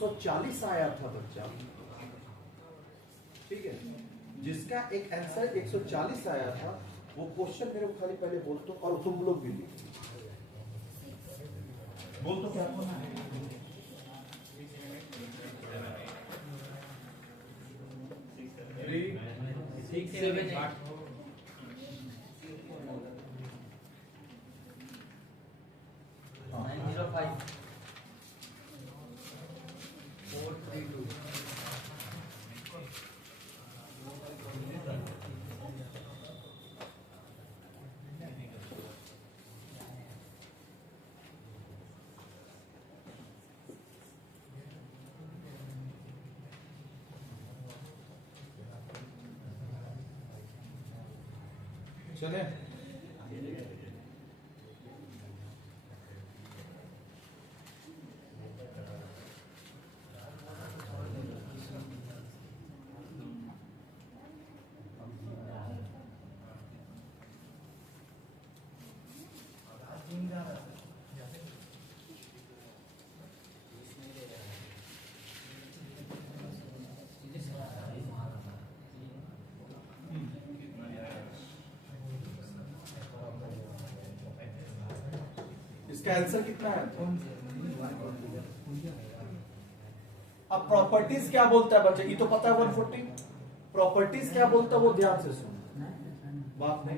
140 आया था बच्चा, ठीक है, जिसका एक आंसर 140 आया था, वो क्वेश्चन मेरे को खाली पहले बोल दो और तुम लोग भी लिखो। बोल तो क्या होना है? चले इसका आंसर कितना है? अब प्रॉपर्टीज क्या बोलता है बच्चे? ये तो पता है 140। प्रॉपर्टीज क्या बोलता है वो ध्यान से सुन, बात नहीं।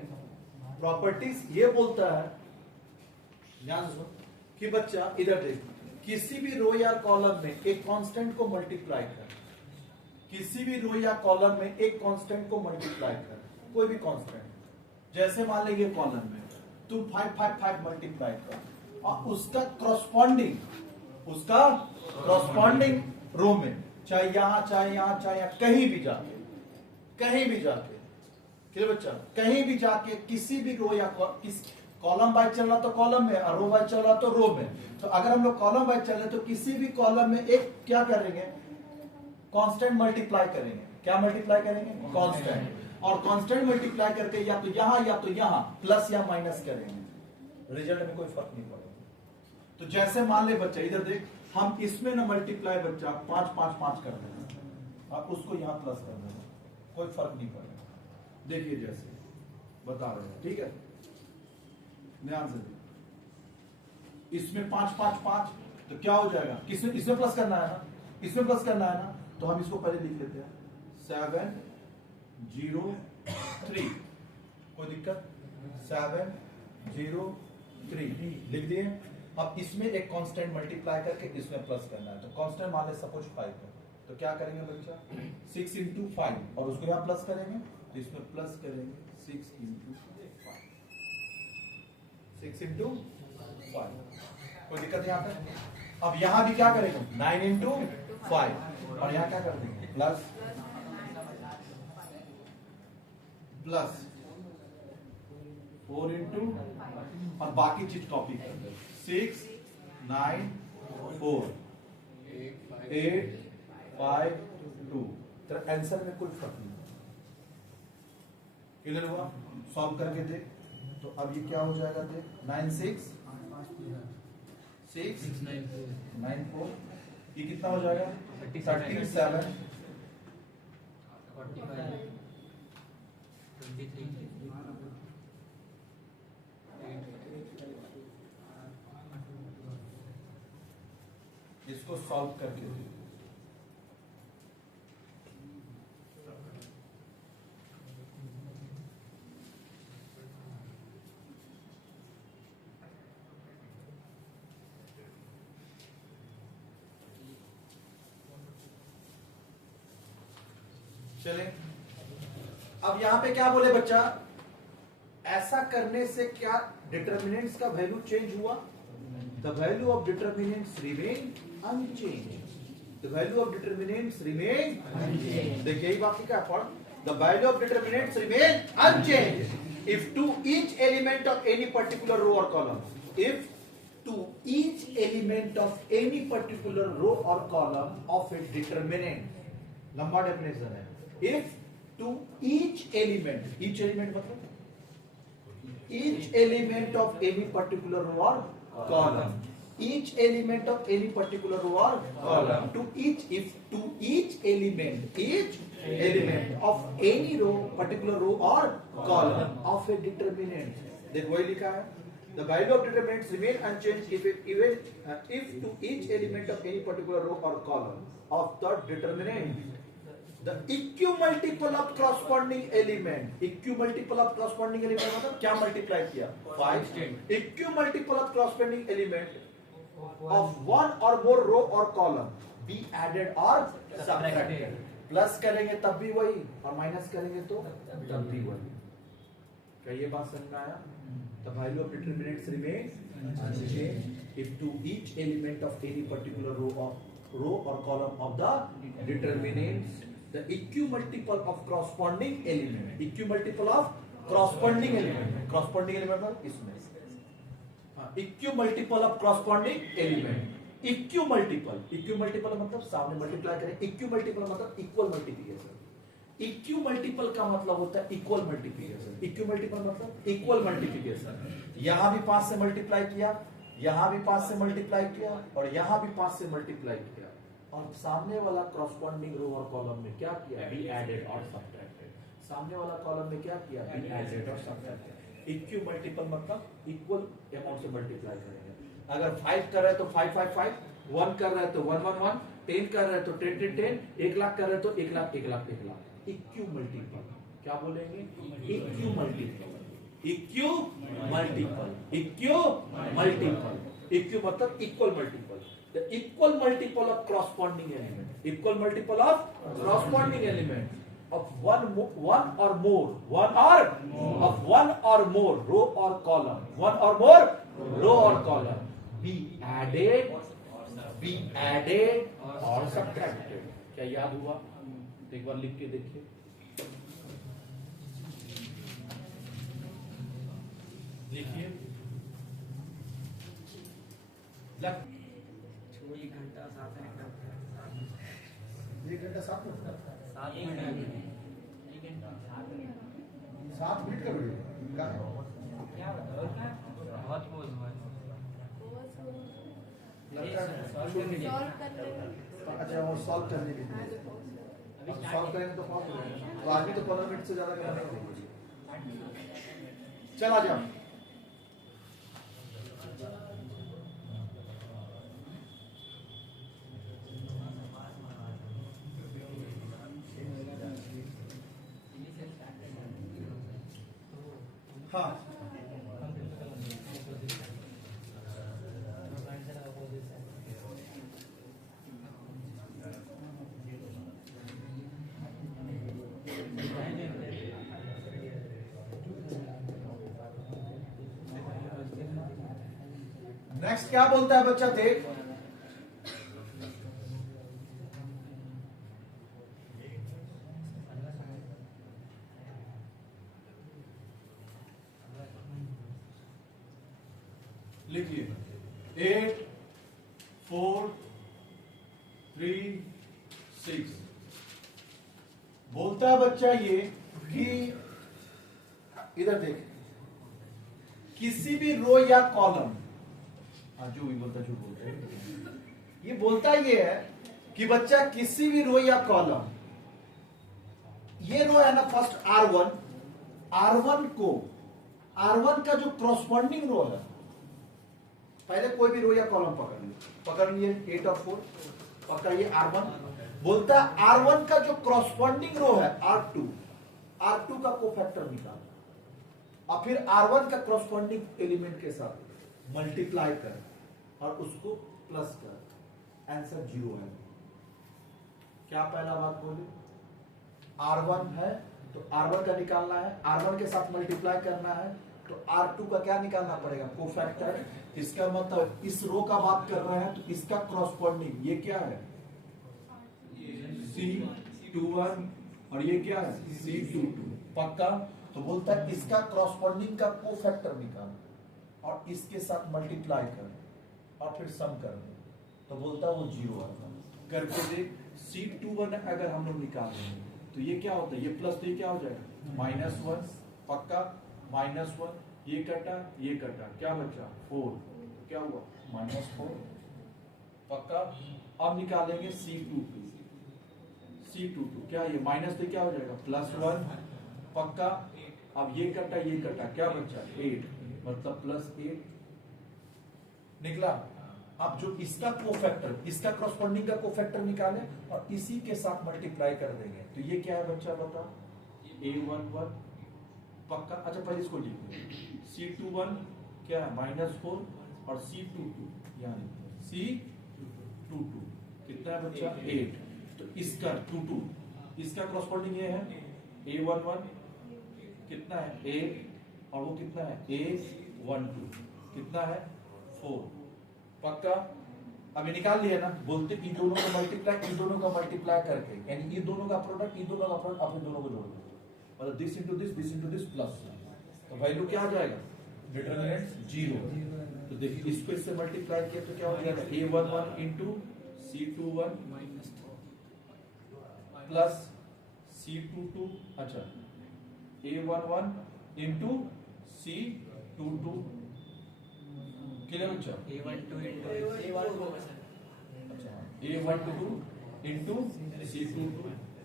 प्रॉपर्टीज ये बोलता है, ध्यान से सुन, कि बच्चा इधर देख, किसी भी रो या कॉलम में एक कांस्टेंट को मल्टीप्लाई कर, किसी भी रो या कॉलम में एक कांस्टेंट को मल्टीप्लाई कर, कोई भी कांस्टेंट, जैसे मान लीजिए कॉलम में तू 5 5 5 मल्टीप्लाई कर और उसका क्रॉसपॉन्डिंग रो में, चाहे यहां चाहे यहां चाहे यहां, कहीं भी जाके ठीक बच्चा, कहीं भी जाके किसी भी रो या कॉलम वाइज चल रहा तो कॉलम में और रो वाइज चल रहा तो रो में। तो अगर हम लोग कॉलम वाइज चल रहे तो किसी भी कॉलम में एक क्या करेंगे? कांस्टेंट मल्टीप्लाई करेंगे। क्या मल्टीप्लाई करेंगे? कांस्टेंट। और कांस्टेंट मल्टीप्लाई करके या तो यहां प्लस या माइनस करेंगे, रिजल्ट में कोई फर्क नहीं पड़ेगा। तो जैसे मान ले बच्चा, इधर देख, हम इसमें ना मल्टीप्लाई बच्चा 5 5 5 कर देना और उसको यहां प्लस कर देना, कोई फर्क नहीं पड़ेगा। देखिए जैसे बता रहे हैं, ठीक है, ध्यान से। इसमें 5 5 5 तो क्या हो जाएगा? इसमें प्लस करना है ना, इसमें प्लस करना है ना, तो हम इसको पहले लिख लेते हैं 7 0 3। कोई दिक्कत? 7 0 3 लिख दिए। अब इसमें एक कांस्टेंट मल्टीप्लाई करके इसमें प्लस करना है, तो कांस्टेंट मान ले सपोज 5 है, तो क्या करेंगे बच्चा? 6 into 5 और उसको यहां प्लस करेंगे, तो इसमें प्लस करेंगे 6 into 5, 6 into 5। कोई दिक्कत यहां पे? अब यहां भी क्या करेंगे? 9 into 5 और यहां क्या कर देंगे? प्लस 4 into और बाकी चीज कॉपी कर दो, 6 9 4 8 5 2। तेरा आंसर में कोई फर्क नहीं। क्लियर हुआ? सॉल्व करके देख। तो अब ये क्या हो जाएगा? देख, 9 6 6 9 4, ये कितना हो जाएगा? 37 45 23। इसको सॉल्व करके दे। चले, अब यहां पे क्या बोले बच्चा? ऐसा करने से क्या डिटर्मिनेंट्स का वैल्यू चेंज हुआ? The value of determinants remain unchanged. The value of determinants remain unchanged. देखिए यही बात का पढ़, the value of determinants remain unchanged if to each element of any particular row और column, if to each element of any particular row or column of a determinant, लंबा definition है, if to each element मतलब each element of any particular row or column each element of any particular row or column. To each element of any row, particular row or column of a determinant. देखो वही लिखा है. The value of determinants remain unchanged if to each element of any particular row or column of the determinant the equimultiple of corresponding element. Equimultiple of corresponding element मतलब क्या multiply किया? 5. Equimultiple of corresponding element of one or more row or column be added or subtracted. Plus करेंगे तब भी वही और minus करेंगे तो तब भी वही. क्या ये बात समझ में आया? The value of determinants remain unchanged if to each element of any particular row or column of the determinants the equimultiple of corresponding element. Equimultiple of corresponding element. Corresponding element मतलब इसमें equimultiple of corresponding element. Equimultiple मतलब सामने multiply करें. Equimultiple मतलब equal multiplication. इक्विमल्टीपल का मतलब होता है इक्वल मल्टीप्लिकेशन. इक्विमल्टीपल मतलब इक्वल मल्टीप्लिकेशन. यहां भी 5 से मल्टीप्लाई किया, यहां भी 5 से मल्टीप्लाई किया और यहां भी 5 से मल्टीप्लाई किया और सामने वाला करस्पॉन्डिंग रो और कॉलम में क्या किया? बी एडेड और सब्ट्रैक्टेड. सामने वाला कॉलम में क्या किया? बी एडेड और सब्ट्रैक्टेड. इक्विमल्टीपल मतलब इक्वल अमाउंट से मल्टीप्लाई करेंगे. अगर 5 कर रहे तो 5 5 5, 1 कर रहे तो 1 1 1, 10 कर रहे तो 10 10 10, 1 लाख कर रहे तो 1 लाख 1 लाख 1 लाख. इक्विमल्टीपल. क्या बोलेंगे? इक्विमल्टीपल. इक्विमल्टीपल. इक्विमल्टीपल. इक्वि मतलब equal multiple. The equal multiple of corresponding element. Equal multiple of corresponding element of one or more row or column. One or more row or column be added or subtracted. क्या याद हुआ? एक बार लिख के देखिए. लिखिए. एक घंटा 7 मिनट. 1 घंटा 7 मिनट. 7 का वीडियो क्या है? बहुत बोझ हुआ है. अच्छा वो सॉल्व करने के लिए सॉल्व करेंगे तो पास हो जाएगा. तो आज भी तो 15 मिनट से ज्यादा करना नहीं. चला जाओ. हाँ नेक्स्ट क्या बोलता है बच्चा? देख लिखिए. 8 4 3 6 बोलता है बच्चा ये कि इधर देख किसी भी रो या कॉलम, जो भी बोलता जो बोलता है ये बोलता ये है कि बच्चा किसी भी रो या कॉलम, ये रो है ना फर्स्ट R1, R1 का जो क्रॉसपॉन्डिंग रो है, पहले कोई भी रो या कॉलम पकड़ लिए 8 और 4, पकड़िए R1. बोलता है R1 का जो क्रॉसपॉन्डिंग रो है R2 का कोफैक्टर निकाल और फिर R1 का क्रॉसपॉन्डिंग एलिमेंट के साथ मल्टीप्लाई कर और उसको प्लस कर. आंसर 0 है. क्या पहला बात बोले? R1 है तो R1 का निकालना है, R1 के साथ मल्टीप्लाई करना है तो R2 का क्या निकालना पड़ेगा? कोफैक्टर. इसका मतलब इस रो का बात कर रहे हैं तो इसका क्रॉसपॉन्डिंग ये क्या है? C21 और ये क्या है? C22. पक्का. तो बोलता है इसका क्रॉसपॉन्डिंग का कोफैक्टर निकाल और इसके साथ मल्टीप्लाई कर और फिर सम कर दे. तो बोलता है वो 0 आएगा. करके देख. C21 अगर हम लोग निकाल देंगे तो ये क्या होता है? ये प्लस तो ये क्या हो जाएगा? -1. पक्का. -1. ये कटा क्या बचा? 4. क्या हुआ -4 पक्का। अब निकालेंगे C22 क्या ये माइनस तो क्या हो जाएगा +1 पक्का। अब ये कटा क्या बचा 8 मतलब +8 निकला। अब जो इसका कोफैक्टर इसका कॉरस्पॉन्डिंग का कोफैक्टर निकाले और इसी के साथ मल्टीप्लाई कर देंगे तो ये क्या है बच्चा बता A11 पक्का। अच्छा पहले इसको लिखो C21 क्या है -4 और C22 यानी C22 कितना है बच्चा 8 तो इसका 22 इसका कॉरस्पॉन्डिंग ये है A11 कितना है 8 और वो कितना है A12 कितना है 4 पक्का। अभी निकाल लिया ना बोलते इन दोनों का मल्टीप्लाई करके यानी ये दोनों का प्रोडक्ट अपने दोनों को जोड़ दो मतलब दिस इंटू दिस प्लस तो वैल्यू क्या आ जाएगा डिटरमिनेंट 0 तो देखिए इसको इससे मल्टीप्लाई किया तो क्या हो जाएगा A11 into C21 plus C22 अच्छा A11 इंटू C22 कितने बच्चा A12 इंटू C22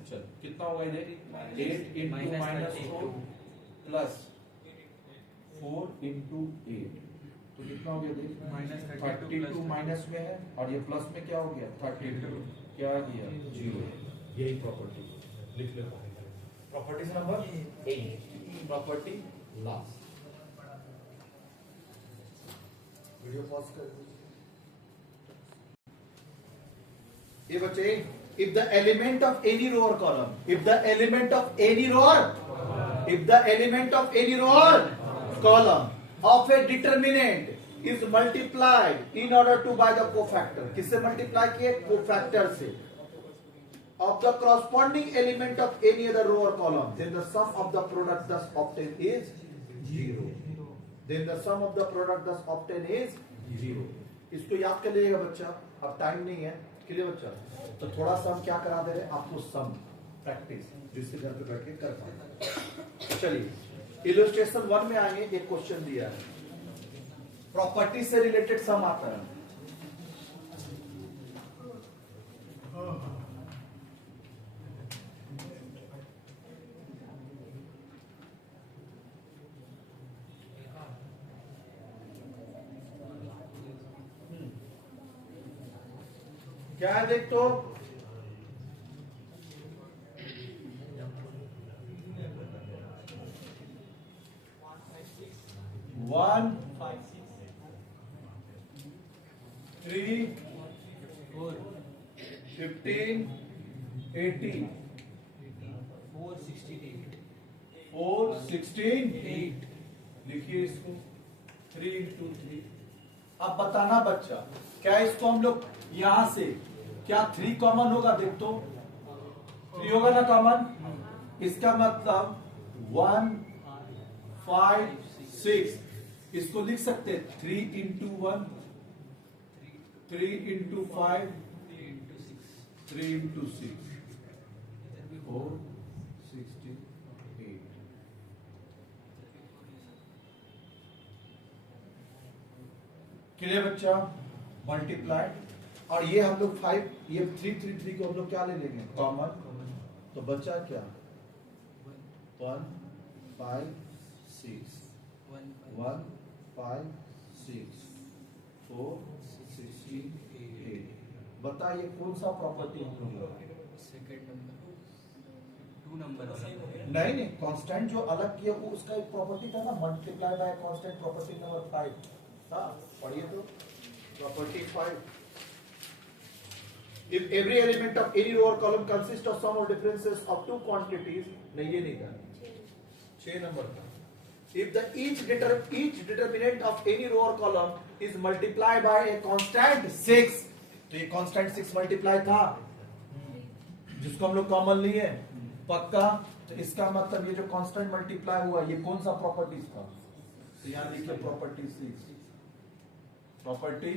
चल कितना होगा ये 8 इंटू -4 प्लस 4 इंटू 8 तो कितना हो गया देख -32 माइनस में है और ये प्लस में क्या हो गया 32 क्या आ गया 0 यही प्रॉपर्टी लिख लेता है property number 8 property last video pause कर ये बच्चे if the element of any row or column if the element of any row or column of a determinant is multiplied in order to by the cofactor किससे multiply किए cofactor से of the corresponding element of any other row or column then the sum of the product thus obtained is 0 then the sum of the product thus obtained is 0 इसको याद कर लीजिएगा बच्चा अब time नहीं है क्लियर बच्चा तो थोड़ा सा हम क्या करा दे रहे हैं आपको सम प्रैक्टिस जिससे घर पे बैठ के कर पाए। चलिए इलस्ट्रेशन 1 में आएंगे एक क्वेश्चन दिया है प्रॉपर्टी से रिलेटेड सम आता है क्या है देख तो वन 3 4 15 18 4 16 8 लिखिए इसको 3 into 3 अब बताना बच्चा क्या इसको हम लोग यहां से क्या 3 कॉमन होगा देख तो 3 होगा ना कॉमन इसका मतलब 1 5 6 इसको लिख सकते 3 into 1 3 into 5 3 into 6 4 68 क्लियर बच्चा मल्टीप्लाई और ये हम लोग 5 ये 3 3 3 को हम लोग क्या ले लेंगे कॉमन तो बचा क्या 1 5 6 1 5 6 4 16 8 बता ये कौन सा प्रॉपर्टी हम लोग सेकंड नंबर 2 नंबर नहीं कांस्टेंट जो अलग किया वो उसका एक प्रॉपर्टी था ना multiply by constant property number 5 हाँ पढ़िए तो property 5 if every element of any row or column consists of sum of differences of two quantities नहीं ये नहीं था 6 नंबर का if the each determinant of any row or column is multiplied by a constant 6 तो ये constant 6 multiply था जिसको हम लोग कॉमन लिए पक्का तो इसका मतलब ये जो कांस्टेंट मल्टीप्लाई हुआ ये कौन सा प्रॉपर्टीज था तो यहां लिखिए प्रॉपर्टी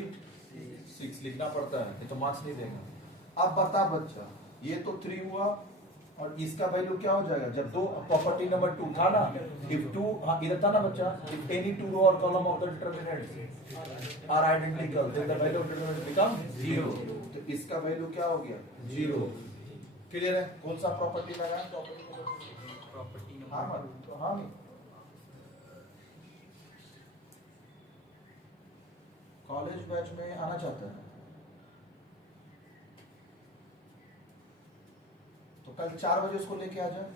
6 लिखना पड़ता है ये तो मार्क्स नहीं देगा। अब बता बच्चा ये तो 3 हुआ और इसका वैल्यू क्या हो जाएगा? जब दो प्रॉपर्टी नंबर 2 था ना, इफ 2 इधर था ना बच्चा, इफ एनी टू रो और column of the determinants are identical then the value of determinant become 0। तो इसका वैल्यू क्या हो गया? 0। क्लियर है? कौन सा प्रॉपर्टी लगाएं? प्रॉपर्टी हाँ नंबर तो हाँ कॉलेज बैच में आना चाहता है तो कल 4 बजे उसको लेके आ जाए।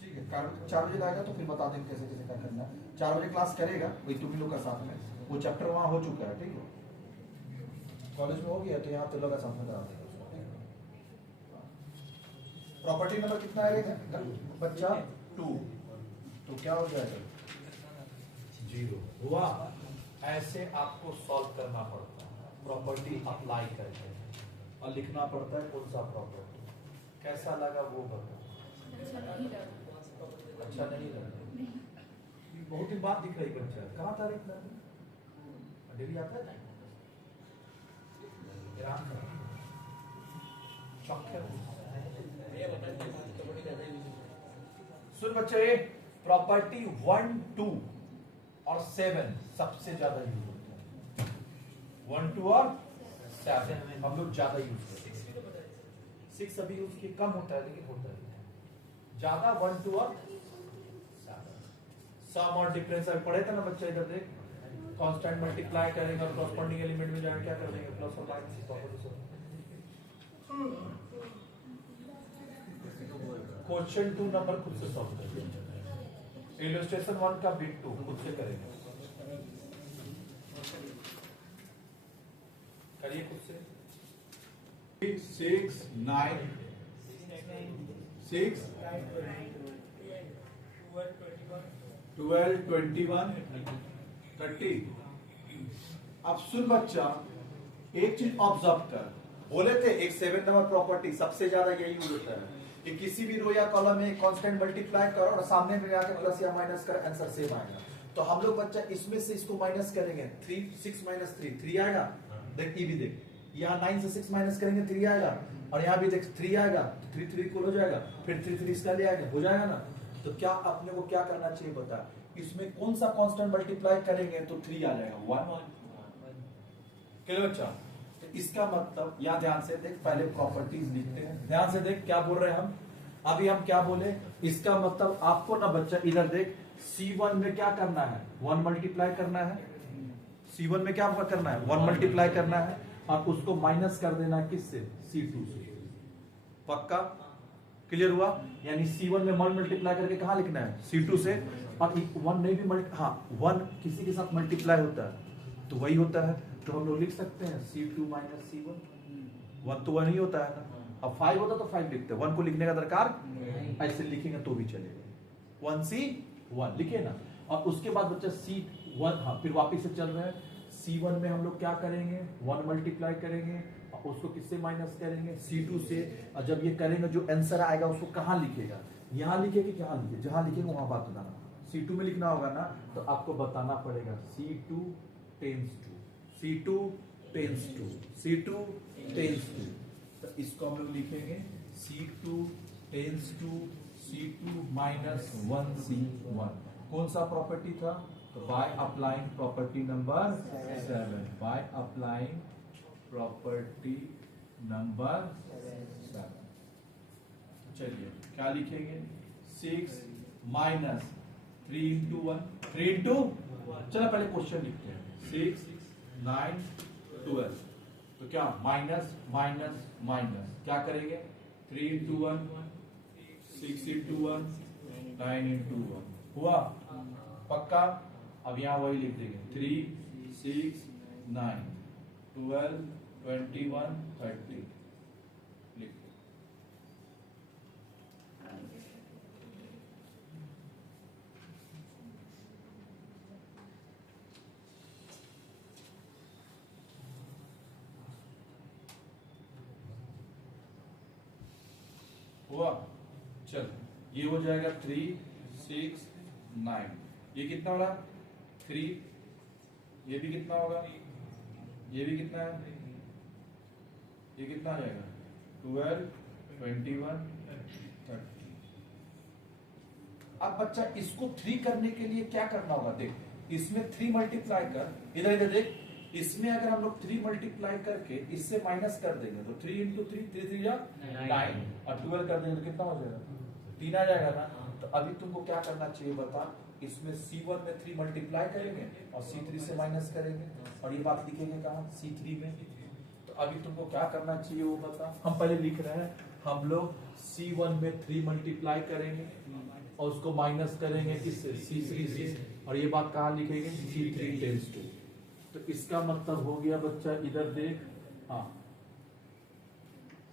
ठीक है, 4 बजे लाएगा तो फिर बता देंगे कैसे कैसे क्या करना है। 4 बजे क्लास करेगा वही तुम लोग का साथ में, वो चैप्टर वहां हो चुका है। ठीक है, कॉलेज में हो गया तो यहाँ तुम लोग का साथ में करा देगा। प्रॉपर्टी नंबर कितना आएगा बच्चा? 2। तो क्या हो जाएगा? 0 हुआ। ऐसे आपको सॉल्व करना पड़ता है, प्रॉपर्टी अप्लाई करके और लिखना पड़ता है कौन सा प्रॉपर्टी। कैसा लगा वो बताओ? अच्छा नहीं लगा? बहुत दिन बाद दिख रही बच्चा, कहाँ था? डेली आता है सुन बच्चे, प्रॉपर्टी 1, 2 और 7 सबसे ज्यादा यूज होता है। 1, 2 और 7 हम लोग ज्यादा यूज करते हैं। 6 अभी यूज किए कम होता है लेकिन होता है ज्यादा। 1, 2 और 7 सम और डिफरेंस अभी पढ़े थे ना बच्चा। इधर देख, कांस्टेंट मल्टीप्लाई करेंगे और कॉरस्पॉन्डिंग एलिमेंट में जाकर क्या कर देंगे? प्लस और माइनस। क्वेश्चन 2 नंबर खुद से सॉल्व करेंगे। इलस्ट्रेशन 1 का बिट 2 खुद से करेंगे। करिए खुद से। 6, 9, 6, 12, 21, 30। अब सुन बच्चा, एक चीज ऑब्जर्व कर। बोले थे एक 7 नंबर प्रॉपर्टी सबसे ज्यादा यही यूज होता है कि किसी भी रो या कॉलम में कांस्टेंट मल्टीप्लाई करो और सामने में आके प्लस या माइनस कर, आंसर सेम आएगा। तो हम लोग बच्चा इसमें से इसको माइनस करेंगे। 6 माइनस 3 आएगा। देख ये भी देख, यहाँ 9 से 6 माइनस करेंगे 3 आएगा, और यहाँ भी देख 3 आएगा। 3 इक्वल हो जाएगा, फिर 3 इसका ले आएगा, हो जाएगा ना। तो क्या अपने को क्या करना चाहिए बता? इसमें कौन सा कांस्टेंट मल्टीप्लाई करेंगे तो 3 आ जाएगा? 1। क्लियर बच्चा? तो इसका मतलब यहाँ ध्यान से देख, पहले प्रॉपर्टीज लिखते हैं। ध्यान से देख क्या बोल रहे हैं हम अभी। हम क्या बोले? इसका मतलब आपको ना बच्चा इधर देख, C1 में क्या करना है? 1 मल्टीप्लाई करना है। C1 में क्या करना है? 1 मल्टीप्लाई करना है, और उसको माइनस कर देना है किससे? C2 से। पक्का? क्लियर हुआ? यानी C1 में 1 मल्टीप्लाई करके कहाँ लिखना है? C2 से। और 1 में भी 1 किसी के साथ मल्टीप्लाई होता है तो वही होता है, तो हम लोग लिख सकते हैं C2 माइनस C1। 1 तो 1 ही होता है ना। अब 5 होता तो 5 लिखते हैं, 1 को लिखने का दरकार ऐसे लिखेंगे तो भी चलेगा। 1C1 लिखे ना। और उसके बाद बच्चा C1, हाँ फिर वापिस से चल रहे हैं। C1 में हम लोग क्या करेंगे? 1 मल्टीप्लाई करेंगे और उसको किससे माइनस करेंगे? C2 से। और जब ये करेंगे जो आंसर आएगा उसको कहाँ लिखेगा? यहाँ लिखेगा, कहाँ लिखे? जहां लिखेगा वहां बात बताना। C2 में लिखना होगा ना, तो आपको बताना पड़ेगा C2 tends to, C2 tends to, C2 tends to. तो इसको हम लोग लिखेंगे C2 tends to C2 minus 1C1। कौन सा प्रॉपर्टी था? तो by applying property number 7। By applying property number 7। चलिए क्या लिखेंगे? 6 माइनस 3 इंटू 1, 3 इंटू, चलो पहले क्वेश्चन लिखते हैं। 6, 9, 12। तो क्या माइनस माइनस माइनस क्या करेंगे? 3 इंटू 1, 6 इंटू 1, 9 इंटू 1 हुआ। पक्का? अब यहाँ वही लिख देंगे 3, 6, 9, 12, 21, 30 लिख। हुआ? चल ये हो जाएगा 3, 6, 9। ये कितना हो रहा? 3। ये भी कितना होगा? ये भी कितना है? ये कितना आ जाएगा? 12, 21, 30। अब बच्चा इसको 3 करने के लिए क्या करना होगा, देख इसमें 3 मल्टीप्लाई कर, इधर इधर देख, इसमें अगर हम लोग 3 मल्टीप्लाई करके इससे माइनस कर देंगे तो 3 इंटू 3, 3 3 जा 9 और 12 कर देंगे तो कितना हो जाएगा, 3 आ जाएगा ना। तो अभी तुमको क्या करना चाहिए बता, इसमें C1 में 3 मल्टीप्लाई करेंगे और C3 से माइनस करेंगे और ये बात लिखेंगे कहाँ, C3 में। तो अभी तुमको क्या करना चाहिए वो बता, हम पहले लिख रहे हैं, हम लोग C1 में 3 मल्टीप्लाई करेंगे और उसको माइनस करेंगे किससे, C3 से, और ये बात कहाँ लिखेंगे, C3 टेंस टू। तो इसका मतलब हो गया बच्चा, इधर देख, हाँ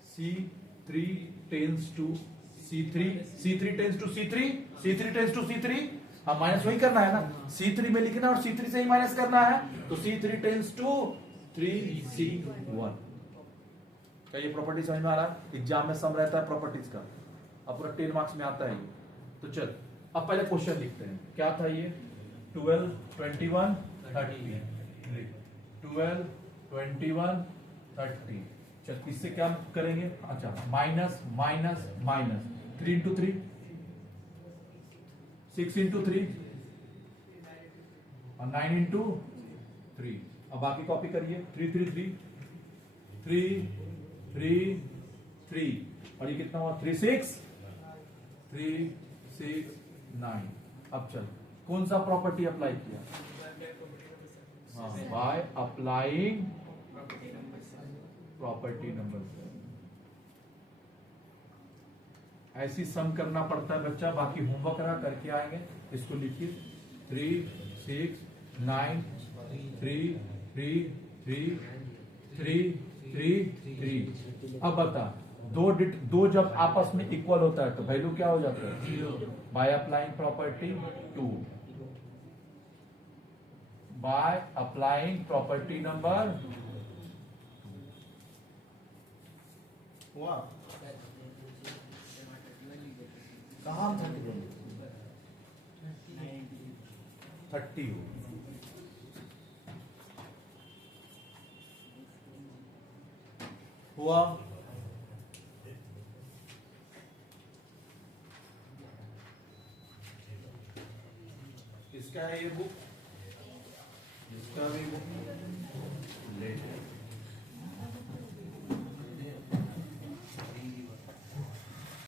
C3 tends to C3, C3 tends to C3, C3 tends to C3, हाँ माइनस वही करना है ना, C3 में लिखना और C3 से ही माइनस करना है, तो C3 टेंस टू 3C1। क्या ये प्रॉपर्टी समझ में आ रहा है, एग्जाम में सम रहता है प्रॉपर्टीज का, अब पूरा 10 मार्क्स में आता है ये। तो चल अब पहले क्वेश्चन लिखते हैं, क्या था ये, 12, 21, 30, 12, 21, 30। चल इससे क्या करेंगे, अच्छा minus minus minus, 3 into 3, 6 into 3 और 9 इंटू 3। अब बाकी कॉपी करिए, 3 3 3 3 3 3 और ये कितना हुआ, 3 6 3 6 9। अब चल कौन सा प्रॉपर्टी अप्लाई किया, हाँ बाय अप्लाइंग प्रॉपर्टी नंबर 7। ऐसी सम करना पड़ता है बच्चा, बाकी होमवर्क करा करके आएंगे, इसको लिखिए 3 6 9 3 3 3 3 3 3। अब बता, दो जब आपस में इक्वल होता है तो वैल्यू क्या हो जाता है, 0। By applying property 2, by applying property number हुआ कहाँ 30 हो। हुआ किसका है ये बुक, इसका भी बुक लेट है।